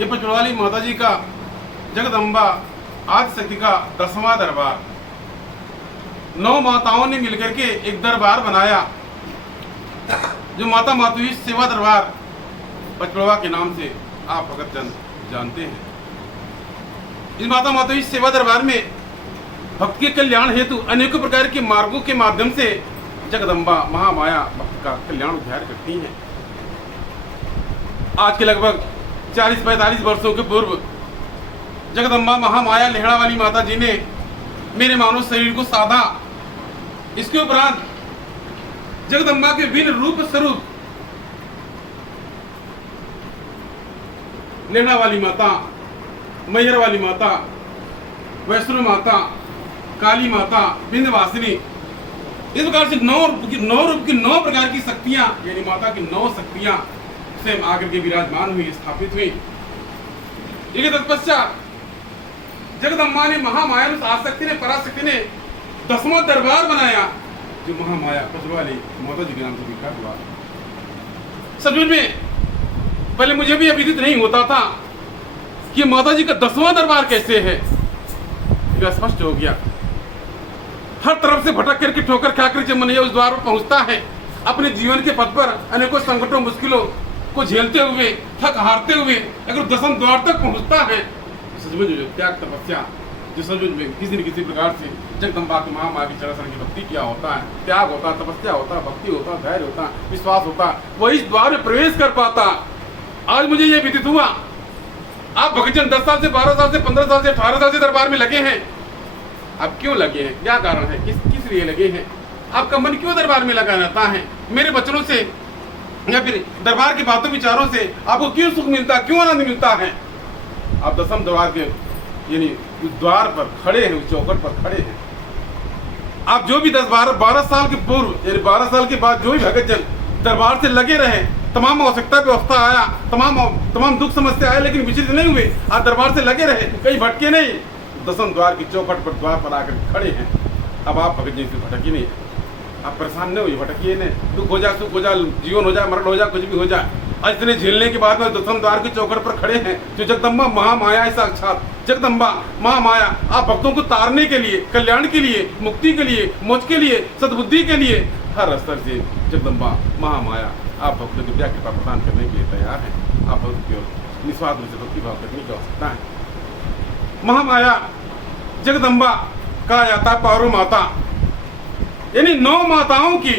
ये पचड़वाली माता जी का जगदम्बा आदिशक्ति का 10वां दरबार। 9 माताओं ने मिलकर के एक दरबार बनाया जो माता मातुई सेवा दरबार पचड़वा के नाम से आप भगत जन जानते हैं। इस माता मातुई सेवा दरबार में भक्त के कल्याण हेतु अनेकों प्रकार के मार्गों के माध्यम से जगदम्बा महामाया भक्त का कल्याण उद्धार करती हैं। आज के लगभग 40-45 वर्षों के पूर्व जगदम्बा महामाया लेहड़ा वाली माता जी ने मेरे मानव शरीर को साधा। इसके उपरांत जगदम्बा के विभिन्न रूप स्वरूप लेहड़ा वाली माता, मैहर वाली माता, वैष्णो माता, काली माता, विंध्यवासिनी, इस प्रकार से 9 रूप की 9 प्रकार की शक्तियां यानी माता की 9 शक्तियां स्वयं आकर के विराजमान हुई, स्थापित हुई। इसके तत्पश्चात जगदम्बा ने महामाया आदिशक्ति ने पराशक्ति ने 10वां दरबार बनाया जो महामाया पचड़वाली माता जी के नाम से विख्यात हुआ। सचमुच में पहले मुझे भी अभिहित नहीं होता था कि माता जी का 10वां दरबार कैसे है। स्पष्ट हो गया। हर तरफ से भटक करके ठोकर खाकर जब मनैया उस द्वार पर पहुंचता है, अपने जीवन के पथ पर अनेकों संकटों मुश्किलों को झेलते हुए, थक हारते हुए अगर 10वें द्वार तक पहुंचता है, सचमुच में त्याग तपस्या जो सचमुच में किसी न किसी प्रकार से जगदम्बा की महामाया की चरण की भक्ति किया होता है, त्याग होता, तपस्या होता, भक्ति होता, धैर्य होता, विश्वास होता, वही इस द्वार में प्रवेश कर पाता। आज मुझे यह विदित हुआ आप भक्तजन 10 साल से 12 साल से 15 साल से 18 साल से दरबार में लगे हैं। आप क्यों लगे हैं? क्या कारण है? किस लिए लगे हैं? आपका मन क्यों दरबार में लगा रहता है? मेरे वचनों से या फिर दरबार की बातों विचारों से आपको क्यों सुख मिलता, क्यों आनंद मिलता है? आप 10वें द्वार के यानी उस द्वार पर खड़े हैं, उस चौखट पर खड़े हैं। आप जो भी 10-12 साल के पूर्व यानी 12 साल के बाद जो भी भगत जन दरबार से लगे रहे, तमाम आवश्यकता व्यवस्था आया, तमाम दुख समस्या आए, लेकिन विचलित नहीं हुए। आप दरबार से लगे रहे, कहीं भटके नहीं, 10वें द्वार की चौखट पर द्वार पर आकर खड़े हैं। अब आप भगत जी से भटकी नहीं, आप परेशान नहीं हुई, भटकिए नहीं। दुख हो जाए, सुख हो जाए, जीवन हो जाए, मरण हो जाए, कुछ भी हो जाए, आज इतने झेलने के बाद में 10वें द्वार की चौखट पर खड़े हैं जो जगदम्बा महामाया है। साक्षात जगदम्बा महामाया आप भक्तों को तारने के लिए, कल्याण के लिए, मुक्ति के लिए, मोक्ष के लिए, सद्बुद्धि के लिए हर स्तर से जगदम्बा महामाया आप भक्तों की कृपा प्रदान करने के लिए तैयार हैं। आप भक्त की ओर निस्वार्थ रूप से भक्ति भाव करने की आवश्यकता है। महामाया जगदम्बा कहा जाता है पारो माता, यानी 9 माताओं की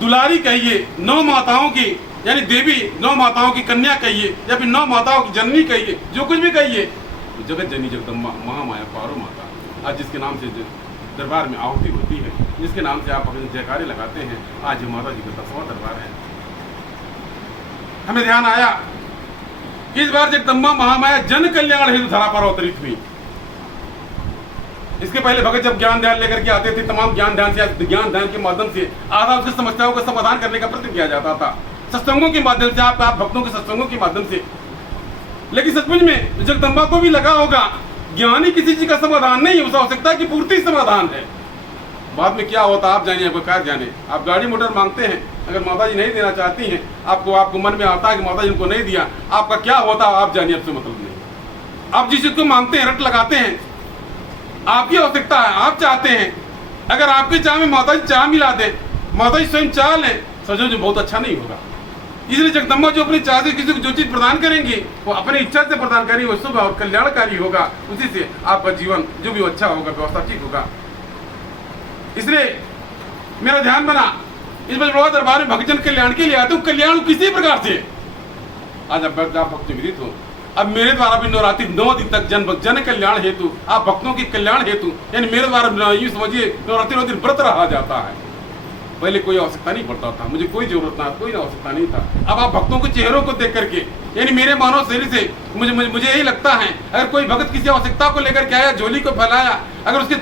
दुलारी कहिए, 9 माताओं की यानी देवी, 9 माताओं की कन्या कहिए या फिर 9 माताओं की जननी कहिए, जो कुछ भी कहिए, जगत जननी जगदम्बा महामाया पारो माता आज जिसके नाम से दरबार में आहुति होती है, जिसके नाम से आप अपने जयकारे लगाते हैं, आज माता जी का 10वां दरबार है। हमें ध्यान आया कि इस बार जगदम्बा महामाया जन कल्याण हेतु धरा पर अवतरित हुई। इसके पहले भगत जब ज्ञान ध्यान लेकर के आते थे, तमाम ज्ञान ध्यान के माध्यम से आधा उसकी समस्याओं का समाधान करने का प्रयत्न किया जाता था, सत्संगों के माध्यम से, आप भक्तों के सत्संगों के माध्यम से। लेकिन सचमुच में जगदम्बा को भी लगा होगा ज्ञानी किसी चीज का समाधान नहीं है, उस आवश्यकता की पूर्ति समाधान है। बाद में क्या होता आप जानिए, आपको क्या जाने। आप गाड़ी मोटर मांगते हैं, अगर माता जी नहीं देना चाहती हैं, आपको मन में आता है कि माता जी उनको नहीं दिया, आपका क्या होता आप जानिए, आपसे मतलब नहीं। आप जिस चीज को मांगते हैं, रट लगाते हैं, आपकी आवश्यकता है, आप चाहते हैं, अगर आपके चाह में माता जी चाह मिला दे, माता जी स्वयं चाह लें, समझो जो बहुत अच्छा नहीं होगा। इसलिए जगदम्बा जो अपनी चाह से किसी को जो चीज प्रदान करेंगी वो अपनी इच्छा से प्रदान करेंगी, वो शुभ और कल्याणकारी होगा, उसी से आपका जीवन जो भी अच्छा होगा, व्यवस्था ठीक होगा। इसलिए मेरा ध्यान बना इस बड़ा दरबार में भक्तजन कल्याण के लिए आते हो, कल्याण किसी प्रकार से आज आप भक्त विदित हो। अब मेरे द्वारा भी नवरात्रि 9 दिन तक जन कल्याण हेतु, आप भक्तों के कल्याण हेतु, यानी मेरे द्वारा यूँ समझिए नवरात्रि 9 दिन व्रत रहा जाता है। पहले कोई आवश्यकता नहीं पड़ता था, मुझे कोई जरूरत ना, कोई आवश्यकता नहीं था। अब आप भक्तों के चेहरों को देख करके, यानी मेरे मानव शरीर से मुझे यही लगता है, अगर कोई भक्त किसी आवश्यकता को लेकर के आया, झोली को फैलाया, अगर उसके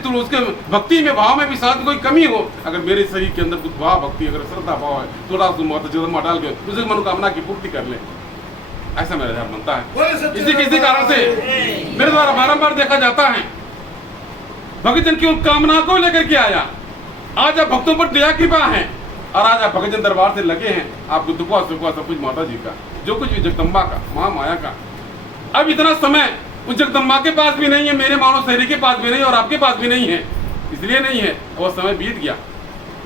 भक्ति में, भाव में भी साथ में कोई कमी हो, अगर मेरे शरीर के अंदर कुछ भाव भक्ति, अगर श्रद्धा भाव है, थोड़ा जगदम्बा डाल के उसे मनोकामना की पूर्ति कर ले, ऐसा मेरा ध्यान बनता है। किसी कारण से मेरे द्वारा बारंबार देखा जाता है भक्तजन की कामना को लेकर के आया, आज आप भक्तों पर दया कृपा है और आज आप भक्तजन दरबार से लगे हैं, आपको दुखवा सुखवा सब कुछ माता जी का, जो कुछ भी जगदम्बा का, महामाया का, अब इतना समय उस जगदम्बा के पास भी नहीं है, मेरे मानव शहरी के पास भी नहीं और आपके पास भी नहीं है। इसलिए नहीं है, वो समय बीत गया।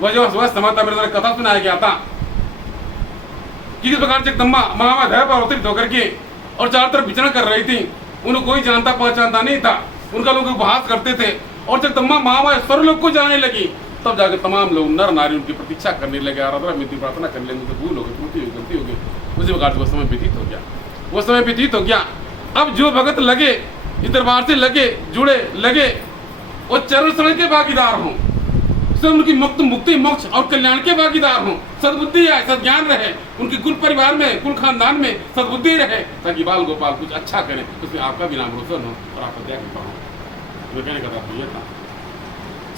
वह जो समय था, मेरे द्वारा कथा सुनाया गया था कि किस प्रकार जगदम्बा महामाया पर अवतरित होकर के और चारों तरफ विचरण कर रही थी। उन्हें कोई जानता पहचानता नहीं था, उनका लोग उपहास करते थे। और जगदम्बा महामाया स्वर्गलोक को जाने लगी, तब जाकर तमाम लोग नर नारी उनकी प्रतीक्षा करने लगे, आराधना मिलती प्रार्थना करने लगे। उनसे भूल हो गई, त्रुटि हो गई, गलती हो गई। उसी प्रकार से वो समय व्यतीत हो गया, वो समय व्यतीत हो गया। अब जो भगत लगे, इस दरबार से लगे, जुड़े, लगे, वो चरण शरण के भागीदार हों, सब उनकी मुक्त मुक्ति मोक्ष और कल्याण के भागीदार हों। सद्बुद्धि आए, सद्ज्ञान रहे, उनके कुल परिवार में, कुल खानदान में सद्बुद्धि रहे, ताकि बाल गोपाल कुछ अच्छा करें, उसमें आपका भी नाम रोशन हो और आपका दया कृपा हो। मैं कहने का तात्पर्य था,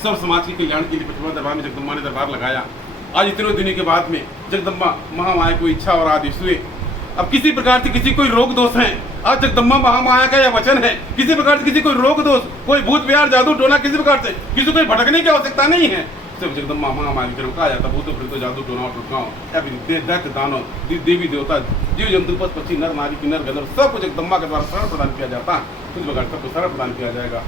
सब समाज के कल्याण के लिए पचमढ़ी दरबार में जगदम्बा ने दरबार लगाया। आज इतने दिनों के बाद में जगदम्बा महामाया को इच्छा और आदेश हुए। अब किसी प्रकार से किसी कोई रोग दोष है, आज जगदम्बा महामाया का यह वचन है, किसी प्रकार से किसी कोई रोग दोष, कोई भूत प्यार जादू टोना, किसी प्रकार से किसी को भटकने की आवश्यकता नहीं है। सिर्फ जगदम्बा महामाया की तरफ कहा जाता, भूत प्रेत जादू टोना और टुटकाओं या फिर दैत्य दानव, देवी देवता, जीव जंतु, पशु पक्षी, नर नारी, किन्नर गंधर्व, सबको जगदम्बा के द्वारा शरण प्रदान किया जाता है। इस प्रकार सबको शरण प्रदान किया जाएगा।